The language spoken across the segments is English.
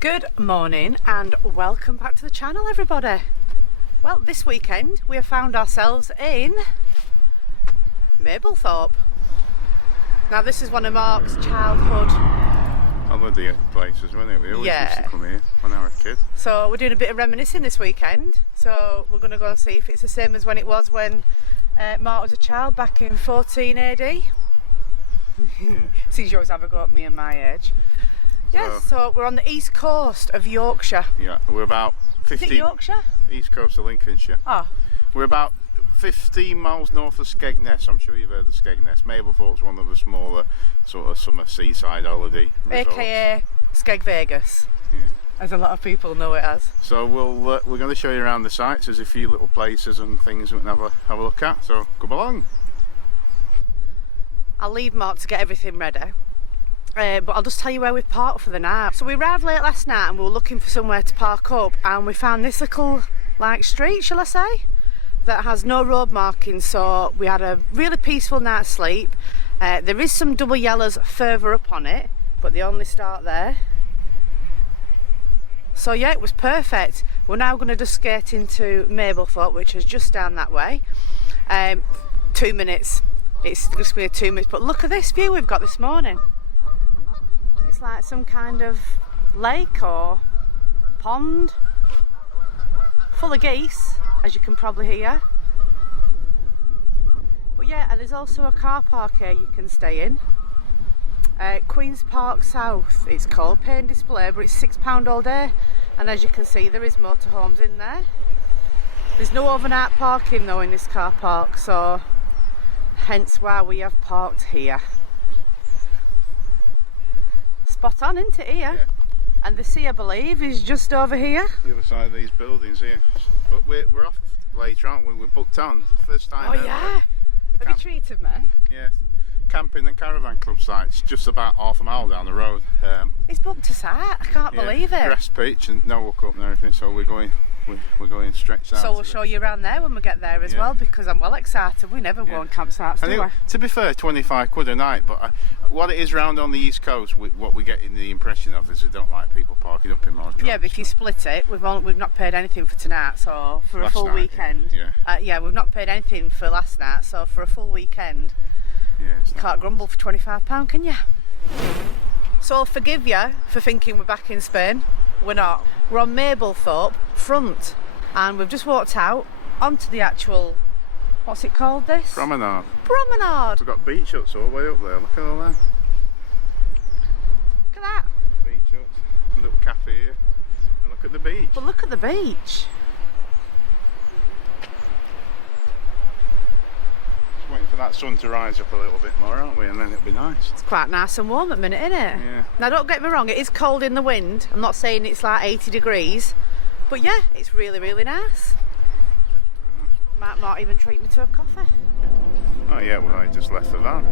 Good morning and welcome back to the channel, everybody. Well, this weekend we have found ourselves in Mablethorpe. Now this is one of Mark's childhood holiday places, wasn't it? We always used to come here when I was a kid. So we're doing a bit of reminiscing this weekend. So we're going to go and see if it's the same as when it was when Mark was a child back in 14 AD. Yeah. Seems you always have a go at me and my age. Yes, so we're on the east coast of Yorkshire. Yeah, we're about 50. Is it Yorkshire? East coast of Lincolnshire. Oh. We're about 15 miles north of Skegness. I'm sure you've heard of Skegness. Mablethorpe's one of the smaller sort of summer seaside holiday resorts. AKA Skeg Vegas. Yeah. As a lot of people know it as. So we're going to show you around the sites. There's a few little places and things we can have a look at. So come along. I'll leave Mark to get everything ready. But I'll just tell you where we've parked for the night. So we arrived late last night and we were looking for somewhere to park up, and we found this little like street, shall I say, that has no road markings, so we had a really peaceful night's sleep. There is some double yellows further up on it, but they only start there. So yeah, it was perfect. We're now going to just skate into Mablethorpe, which is just down that way. 2 minutes. It's just going to be 2 minutes, but look at this view we've got this morning. It's like some kind of lake or pond, full of geese, as you can probably hear. But yeah, and there's also a car park here you can stay in. Queen's Park South it's called, pay and display, but it's £6 all day. And as you can see, there is motorhomes in there. There's no overnight parking though in this car park, so hence why we have parked here. Spot on, isn't it, here? Yeah. And the sea, I believe, is just over here. The other side of these buildings here. But we're off later, aren't we? We're booked on. The first time ever. Yeah. Have you treated me? Yeah. Camping and caravan club sites, just about half a mile down the road. It's booked to site. I can't believe it. Grass pitch and no walk up and everything, so we're going stretched out. So we'll show you around there when we get there as well, because I'm well excited. We never go on campsites, do we? To be fair, 25 quid a night, but what it is round on the east coast, what we get in the impression of is they don't like people parking up in motorhomes. Yeah, but if you split it, we've not paid anything for tonight, so for a full weekend. Yeah, we've not paid anything for last night, so for a full weekend, you can't grumble for £25, can you? So I'll forgive you for thinking we're back in Spain. We're not. We're on Mablethorpe front, and we've just walked out onto the actual, what's it called this? Promenade. Promenade. We've got beach huts all the way up there. Look at all that. Look at that. Beach huts, a little cafe here, and look at the beach. But look at the beach. Just waiting for that sun to rise up a little bit more, aren't we? And then it'll be nice. It's quite nice and warm at the minute, isn't it? Yeah. Now don't get me wrong, it is cold in the wind. I'm not saying it's like 80 degrees, but yeah, it's really, really nice. Might even treat me to a coffee. Oh yeah, well I just left the van.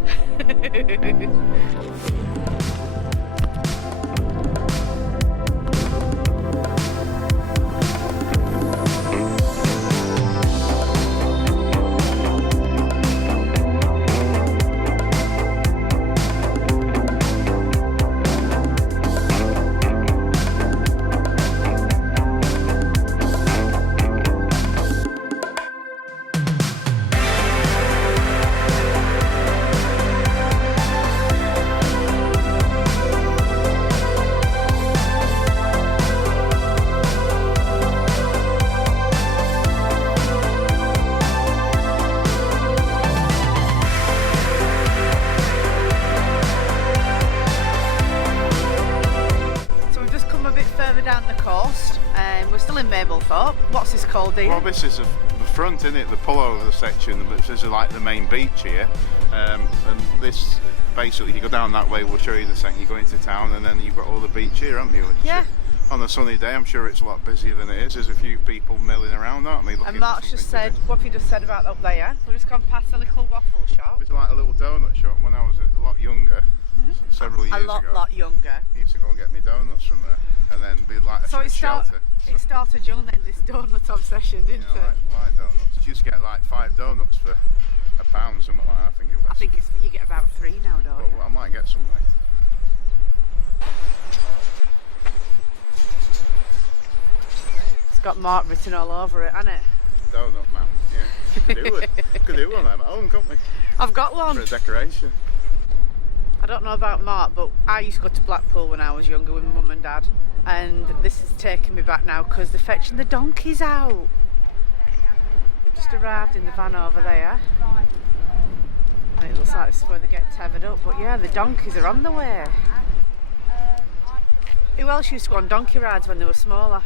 What's this called, Ian? Well, this is the front, isn't it? The pullover section, which is like the main beach here. And this, basically, you go down that way, we'll show you the second you go into town, and then you've got all the beach here, haven't you? Yeah. On a sunny day, I'm sure it's a lot busier than it is. There's a few people milling around, aren't they? And Mark's just said, what have you just said about up there? We've just gone past a little waffle shop. It was like a little donut shop when I was a lot younger. Several years ago. A lot younger. I used to go and get me donuts from there, and then be like a shelter. It started young then, this donut obsession, didn't it? Like donuts. You used to get like 5 donuts for £1, something like that. I think it was. I think you get about 3 now, don't you? Well, I might get some later. got Mark written all over it, hasn't it? Donut man, yeah. Could do one at home, couldn't we? I've got one. For a decoration. I don't know about Mark, but I used to go to Blackpool when I was younger with my mum and dad. And this is taking me back now because they're fetching the donkeys out. They've just arrived in the van over there. And it looks like this is where they get tethered up. But yeah, the donkeys are on the way. Who else used to go on donkey rides when they were smaller?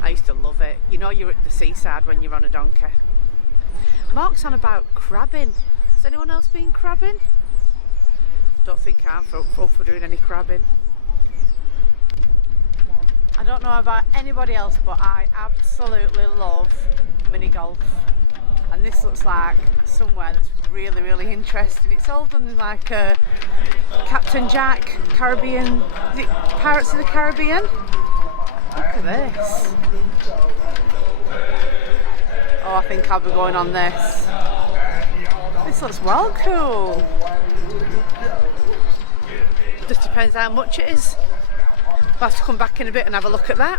I used to love it. You know you're at the seaside when you're on a donkey. Mark's on about crabbing. Has anyone else been crabbing? Don't think I'm up for doing any crabbing. I don't know about anybody else, but I absolutely love mini golf. And this looks like somewhere that's really, really interesting. It's all done in like a Captain Jack Caribbean, is it Pirates of the Caribbean? Look at this. Oh, I think I'll be going on this. This looks well cool. Just depends how much it is. I'll have to come back in a bit and have a look at that.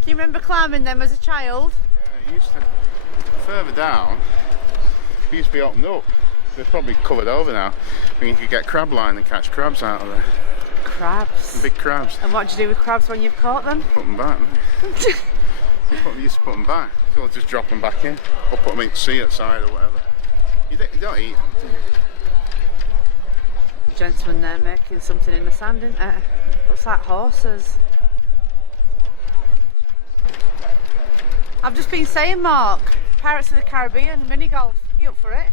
Can you remember climbing them as a child? Yeah, it used to. Further down, it used to be opened up. They're probably covered over now. I mean, you could get crab line and catch crabs out of there. Crabs? Big crabs. And what do you do with crabs when you've caught them? Put them back. We used to put them back. So we'll just drop them back in. Or put them in the sea outside or whatever. You don't eat them. The gentleman there making something in the sand, isn't it? Looks like horses. I've just been saying, Mark, Pirates of the Caribbean, mini golf. You up for it?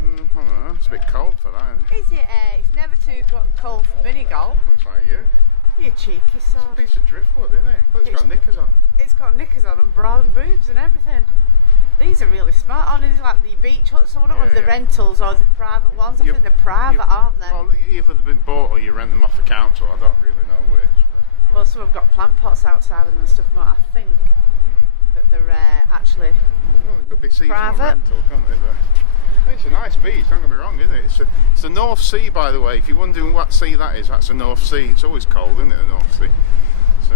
I don't know. It's a bit cold for that, isn't it? Is it? It's never too cold for mini golf. Looks like you. You cheeky sod. It's a piece of driftwood, isn't it? It's got knickers on. It's got knickers on and bra and boobs and everything. These are really smart, aren't they? These are like the beach huts. I don't know if they're rentals or the private ones. I think they're private, aren't they? Well, either they've been bought or you rent them off the council. I don't really know which. But... Well, some have got plant pots outside of them and stuff. But I think that they're actually well, it could be seasonal private. rental, can't they? But it's a nice beach, don't get me wrong, isn't it? It's the North Sea, by the way. If you're wondering what sea that is, that's the North Sea. It's always cold, isn't it, the North Sea? So...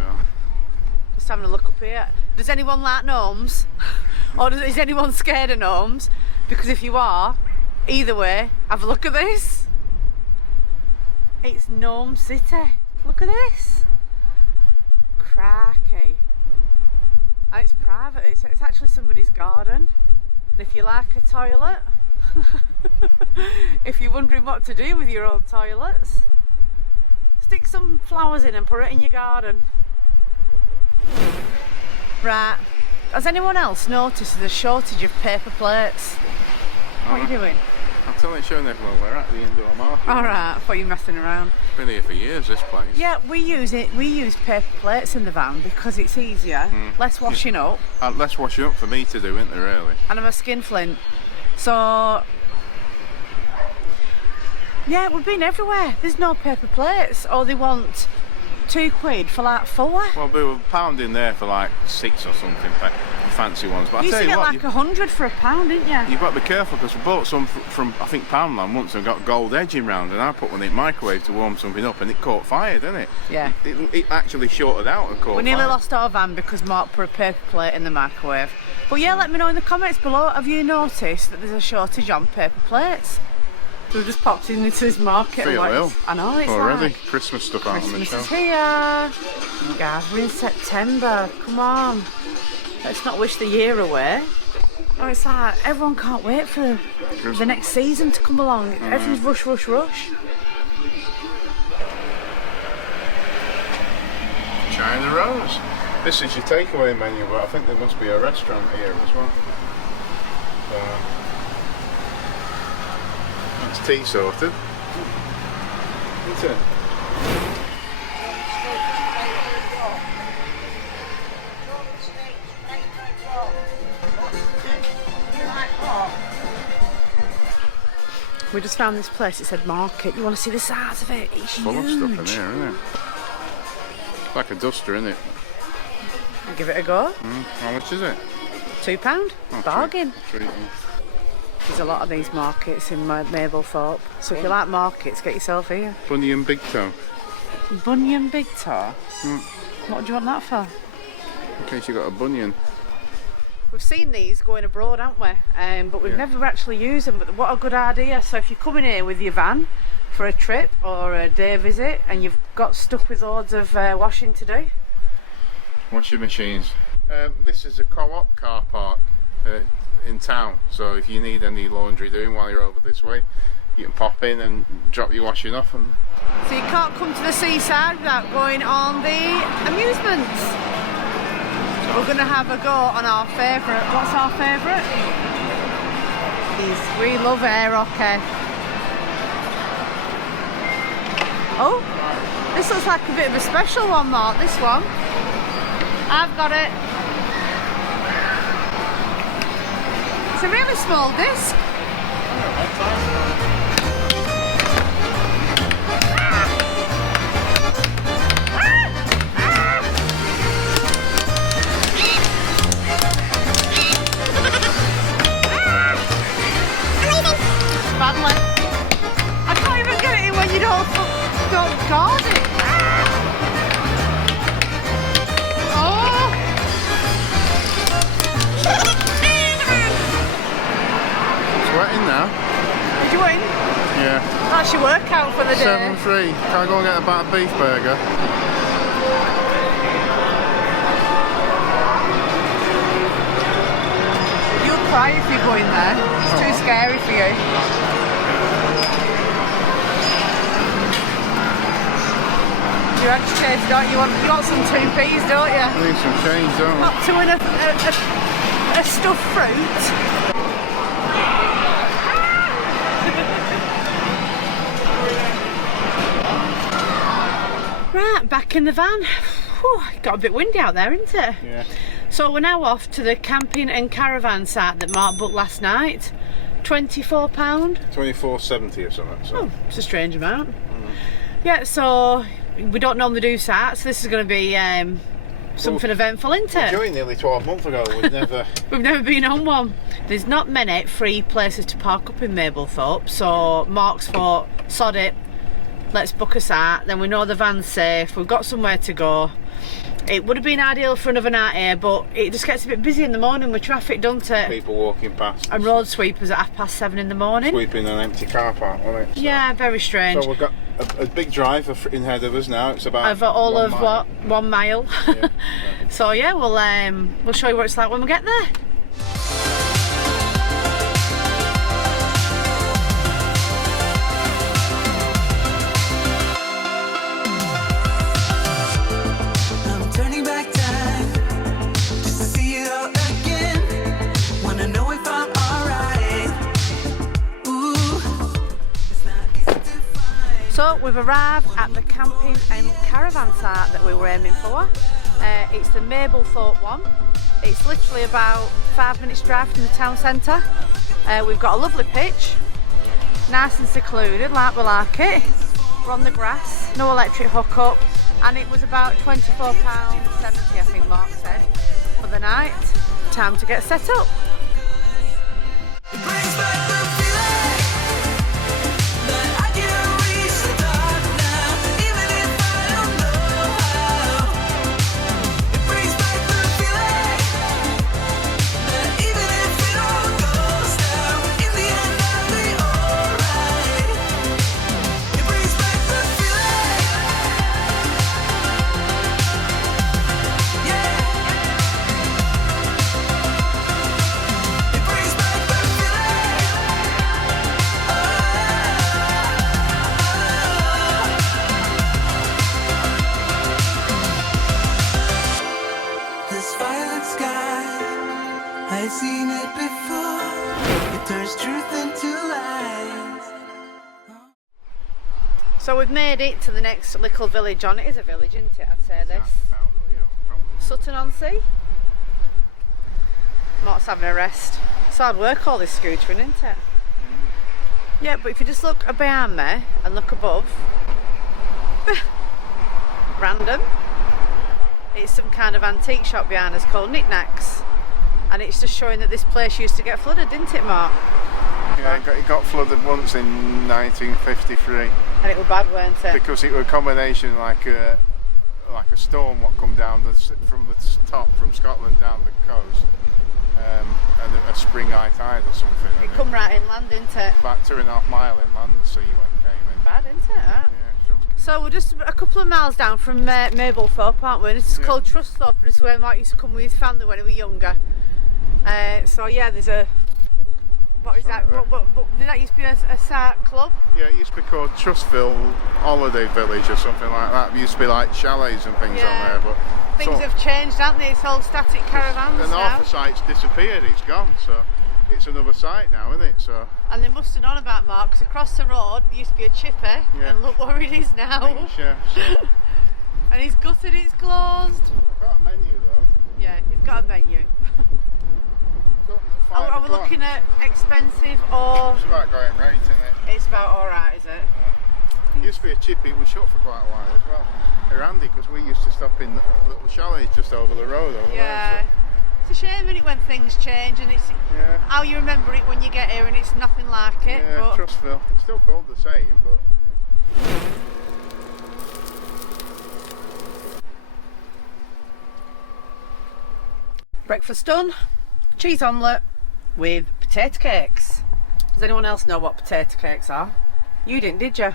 Just having a look up here. Does anyone like gnomes? Or is anyone scared of gnomes? Because if you are, either way, have a look at this. It's Gnome City. Look at this. Cracky. And it's private. It's actually somebody's garden. And if you like a toilet, if you're wondering what to do with your old toilets, stick some flowers in and put it in your garden. Right, has anyone else noticed there's a shortage of paper plates? What are you doing? I'm showing everyone we're at the indoor market. Alright, I thought you were messing around. Been here for years, this place. Yeah, we use paper plates in the van because it's easier, less washing up. Less washing up for me to do, isn't there, really? And I'm a skinflint. So, yeah, we've been everywhere. There's no paper plates, or they want £2 for like 4. Well, we were pounding there for like 6 or something, fancy ones. But I tell you what, like 100 for £1, didn't you? You've got to be careful because we bought some from I think Poundland once and got gold edging round, and I put one in the microwave to warm something up, and it caught fire, didn't it? Yeah. It actually shorted out and caught fire. We nearly lost our van because Mark put a paper plate in the microwave. But yeah, let me know in the comments below. Have you noticed that there's a shortage on paper plates? So we just popped into this market. Feel ill. I know, it's already like Christmas stuff out on the shelf. Christmas is here. Guys, we're in September. Come on. Let's not wish the year away. Oh, it's like everyone can't wait for the next season to come along. Everyone's rush, rush, rush. China Rose. This is your takeaway menu, but I think there must be a restaurant here as well. That's tea sorted. Isn't it? We just found this place, it said market. You want to see the size of it? It's full huge. of stuff in here, isn't it? It's like a duster, isn't it? Give it a go. How much is it? £2. Oh, bargain. Treat. There's a lot of these markets in Mablethorpe, so if you like markets, get yourself here. Bunyan Big Toe. Bunyan Big Toe? What do you want that for? In case you got a bunion. We've seen these going abroad, haven't we? But we've never actually used them. But what a good idea! So if you're coming here with your van for a trip or a day visit, and you've got stuck with loads of washing to do. Washing machines. This is a co-op car park in town, so if you need any laundry doing while you're over this way, you can pop in and drop your washing off. And so you can't come to the seaside without going on the amusements. So we're going to have a go on our favourite. What's our favourite? We love air hockey. Oh, this looks like a bit of a special one, Mark, this one. I've got it. It's a really small disc. Badly. I can't even get it in when you don't guard it. Sweating now. Did you win? Yeah. That's your workout for the day. 7-3. Can I go and get a battered beef burger? You'll cry if you go in there. It's too scary for you. You're agitated, don't you? You want some 2p's, don't you? I need some change, don't I? Not to win a stuffed fruit. Right, back in the van. Whew, got a bit windy out there, isn't it? Yeah. So we're now off to the camping and caravan site that Mark booked last night. £24. $24.70 or something. So. Oh, it's a strange amount. Yeah, so we don't normally do sites, so this is going to be something eventful, isn't it? We joined nearly 12 months ago. We've never been on one. There's not many free places to park up in Mablethorpe, so Mark's thought, sod it, let's book a site, then we know the van's safe, we've got somewhere to go. It would have been ideal for another night here, but it just gets a bit busy in the morning with traffic, doesn't it? People walking past. And road sweepers at 7:30 in the morning. Sweeping an empty car park, wasn't it? So. Yeah, very strange. So we've got a big drive in ahead of us now. It's about all 1 of mile. what, 1 mile. Yeah. So yeah, we'll show you what it's like when we get there. So we've arrived at the camping and caravan site that we were aiming for. It's the Mablethorpe one. It's literally about 5 minutes drive from the town centre. We've got a lovely pitch, nice and secluded like we like it. We're on the grass, no electric hookup, and it was about £24.70 I think Mark said for the night. Time to get set up. I've seen it before. It turns truth into lies. So we've made it to the next little village on. It is a village, isn't it? I'd say this. Sutton-on-Sea. Mark's having a rest. It's hard work all this scootering, isn't it? Yeah, but if you just look behind me and look above, random. It's some kind of antique shop behind us called Knickknacks. And it's just showing that this place used to get flooded, didn't it, Mark? it got flooded once in 1953. And it was bad, weren't it? Because it was a combination like a storm what come down from the top from Scotland down the coast, and a spring high tide or something. It come right inland, didn't it? About 2.5 miles inland the sea came in. Bad, isn't it? That? Yeah, sure. So we're just a couple of miles down from Mablethorpe, aren't we? This is called Trusthorpe. This is where Mark used to come with his family when he was younger. So yeah, there's a. What is that? What, did that used to be a sark club? Yeah, it used to be called Trustville Holiday Village or something like that. It used to be like chalets and things on there, but things have changed, haven't they? It's all static caravans now. And half the site's disappeared. It's gone, so it's another site now, isn't it? So. And they must have known about Mark, because across the road there used to be a chippy, and look where it is now. And he's gutted. It's closed. Got a menu though. Yeah, he's got a menu. Are we looking at expensive or? It's about going right, isn't it? It's about alright, is it? It used to be a chippy, it was shut for quite a while as well. They're handy because we used to stop in little chalets just over the road over there. So. It's a shame, isn't it, when things change and it's how you remember it when you get here and it's nothing like it. Yeah, but Trustville. It's still called the same, but. Breakfast done. Cheese omelette with potato cakes. Does anyone else know what potato cakes are? You didn't, did you?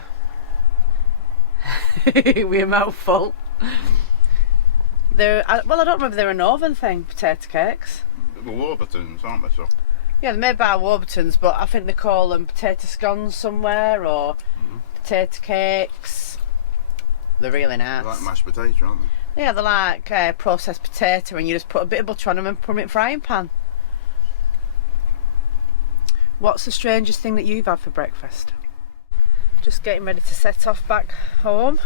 We're a mouthful. Well, I don't remember they're an oven thing, potato cakes. The Warburtons, aren't they? So. Yeah, they're made by Warburtons, but I think they call them potato scones somewhere, or potato cakes. They're really nice. They're like mashed potatoes, aren't they? Yeah, they're like processed potato, and you just put a bit of butter on them and put them in a frying pan. What's the strangest thing that you've had for breakfast? Just getting ready to set off back home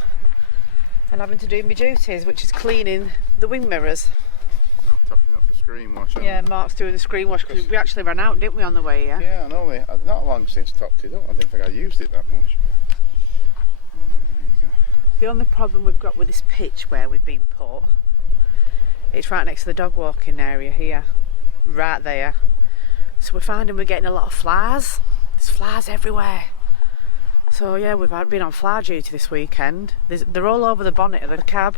and having to do my duties, which is cleaning the wing mirrors. I'm topping up the screen wash. Yeah, Mark's doing the screen wash because we actually ran out, didn't we, on the way here? Yeah, I know. Not long since topped it up. I didn't think I used it that much. There you go. The only problem we've got with this pitch where we've been put, it's right next to the dog walking area here, right there. So we're finding we're getting a lot of flies. There's flies everywhere. So yeah, we've been on fly duty this weekend. They're all over the bonnet of the cab.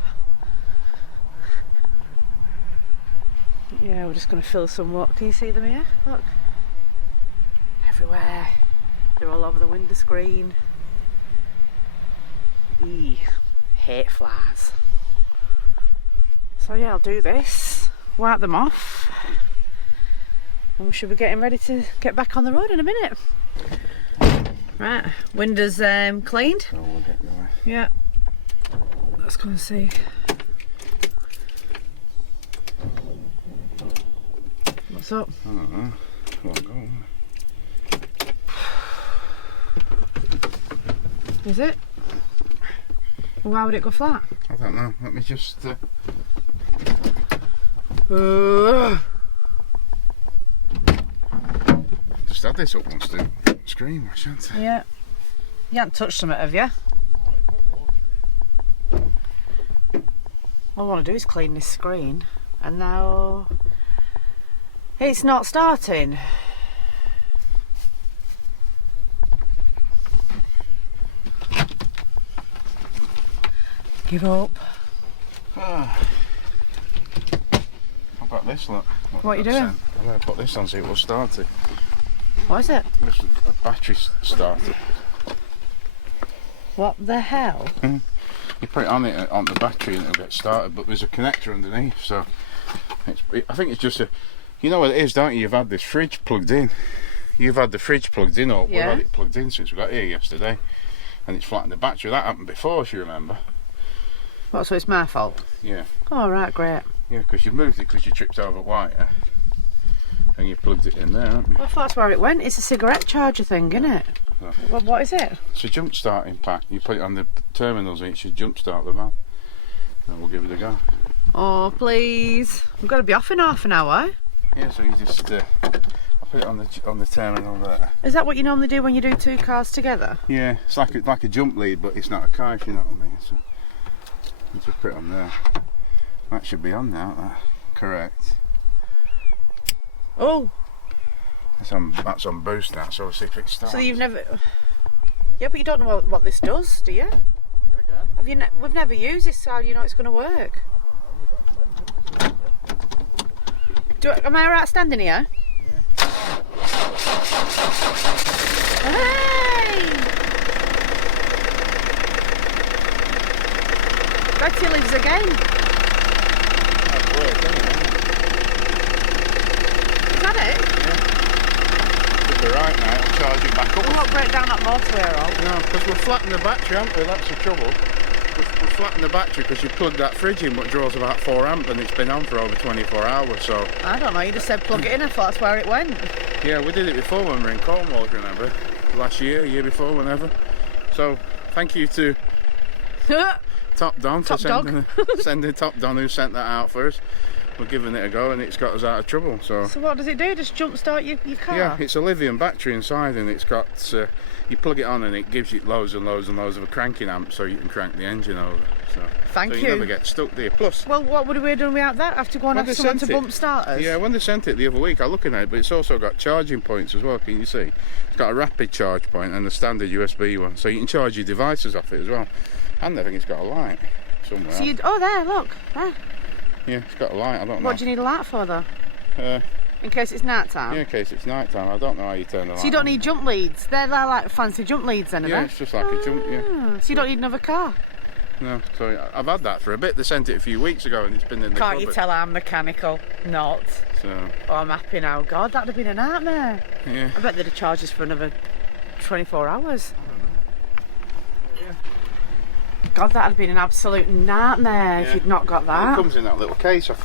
Yeah, we're just going to fill some water. Can you see them here? Look. Everywhere. They're all over the window screen. Eee, hate flies. So yeah, I'll do this, wipe them off, and we should be getting ready to get back on the road in a minute. Right, windows cleaned. Oh, we'll get going. Yeah. Let's go and see. What's up? I don't know. Won't go. Is it? Well, why would it go flat? I don't know. Let me just. Just had this up once to screen, shan't I? Yeah. You haven't touched them, have you? All I want to do is clean this screen, and now it's not starting. Give up. I've got this, look. What are you doing? I'm going to put this on so it will start it. What is it? This is a battery starter. What the hell? You put it on the battery and it'll get started, but there's a connector underneath, so I think it's just a. You know what it is, don't you? You've had this fridge plugged in. You've had the fridge plugged in, or we've had it plugged in since we got here yesterday, and it's flattened the battery. That happened before, if you remember. What, so it's my fault? Yeah. Oh, right, great. Yeah, because you moved it because you tripped over wire and you plugged it in there, haven't you? Well, that's where it went. It's a cigarette charger thing, isn't it? What is it? It's a jump starting pack. You put it on the terminals and it should jump start the van. And we'll give it a go. Oh, please. We've got to be off in half an hour. Yeah, so you just I'll put it on the terminal there. Is that what you normally do when you do two cars together? Yeah, it's like a jump lead, but it's not a car, if you know what I mean. So you just put it on there. That should be on now. Correct. Oh, That's on boost now, so we'll see if it starts. So you've never... Yeah, but you don't know what this does, do you? Have you? We've never used this, so how do you know it's going to work? Am I alright standing here? Yeah. Hey! Betty lives again. That's worked, isn't it? Is that it? Yeah. Should be right now, I'll charge it back up. We'll not break down that motorway all. No, because we're flattening the battery, haven't we? That's the trouble. We're flattening the battery because you plug that fridge in, but draws about 4 amp, and it's been on for over 24 hours, so... I don't know, you just said plug it in, I thought that's where it went. Yeah, we did it before when we were in Cornwall, remember? Last year, year before, whenever. So, thank you to Top Don for sending Top Don who sent that out for us. We're giving it a go and it's got us out of trouble. So what does it do? Just jump start your car? Yeah, it's a lithium battery inside, and it's got you plug it on and it gives you loads and loads and loads of a cranking amp, so you can crank the engine over. So Thank you. You never get stuck there. Plus, well, what would we have done without that? Have to go and have someone to bump starters? Yeah, when they sent it the other week, I was looking at it, but it's also got charging points as well. Can you see? It's got a rapid charge point and a standard USB one, so you can charge your devices off it as well. And I think it's got a light somewhere. So oh, there, look. There. Yeah, it's got a light. I don't know. What do you need a light for, though? In case it's night time? Yeah, in case it's night time. I don't know how you turn the light. So you don't need jump leads? They're like fancy jump leads then, are they? Yeah, it's just like a jump, yeah. So you don't need another car? No, so I've had that for a bit. They sent it a few weeks ago and it's been in the Can't cupboard. You tell I'm mechanical? Not. So. Oh, I'm happy now. God, that'd have been a nightmare. Yeah. I bet they'd have charged us for another 24 hours. I don't know. Yeah. God, that'd have been an absolute nightmare if you'd not got that. It comes in that little case. I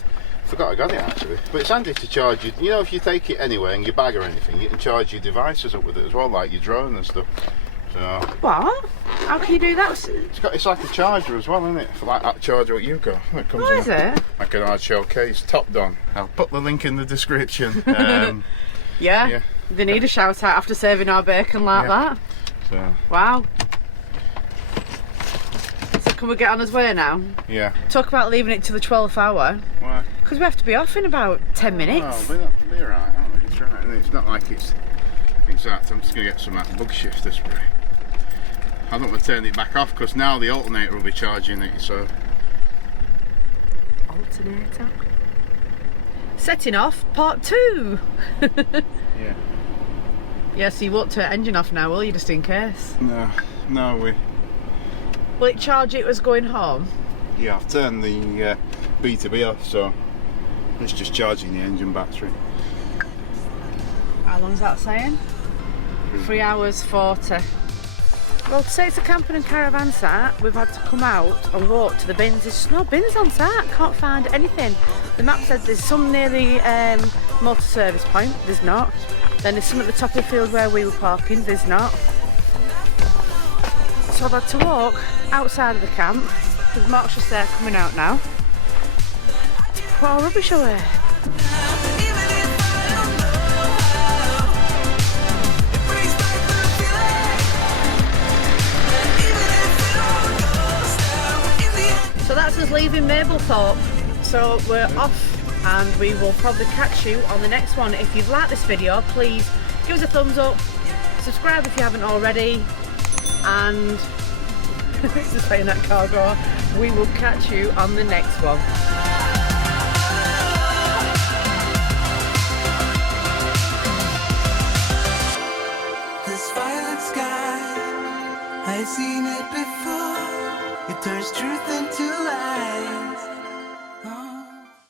forgot I got it actually. But it's handy to charge you. You know, if you take it anywhere in your bag or anything, you can charge your devices up with it as well, like your drone and stuff. So. What? How can you do that? It's like a charger as well, isn't it? For like that charger what you've got. It comes what is it? Like an hard shell case. Top Don. I'll put the link in the description. Yeah. They need a shout out after serving our bacon like that. So. Wow. So can we get on his way now? Yeah. Talk about leaving it to the 12th hour. Why? Because we have to be off in about 10 minutes. Oh, we'll be alright, aren't we? It's right, and it's not like it's exact. I'm just going to get some of that bug shifter spray. I don't want to turn it back off because now the alternator will be charging it, so. Alternator? Setting off part 2! Yeah. Yeah, so you won't turn engine off now, will you, just in case? No, we. Will it charge it as going home? Yeah, I've turned the B2B off, so it's just charging the engine battery. How long's that saying? 3 hours 40. Well, to say it's a camping and caravan site, we've had to come out and walk to the bins. There's just no bins on site, can't find anything. The map said there's some near the motor service point, there's not. Then there's some at the top of the field where we were parking, there's not. So I've had to walk outside of the camp, because Mark's just there coming out now, to put our rubbish away. So that's us leaving Mablethorpe. So we're off and we will probably catch you on the next one. If you've liked this video, please give us a thumbs up, subscribe if you haven't already, and just saying that cargo, we will catch you on the next one. This violet sky, I've seen it before. It turns truth into lies.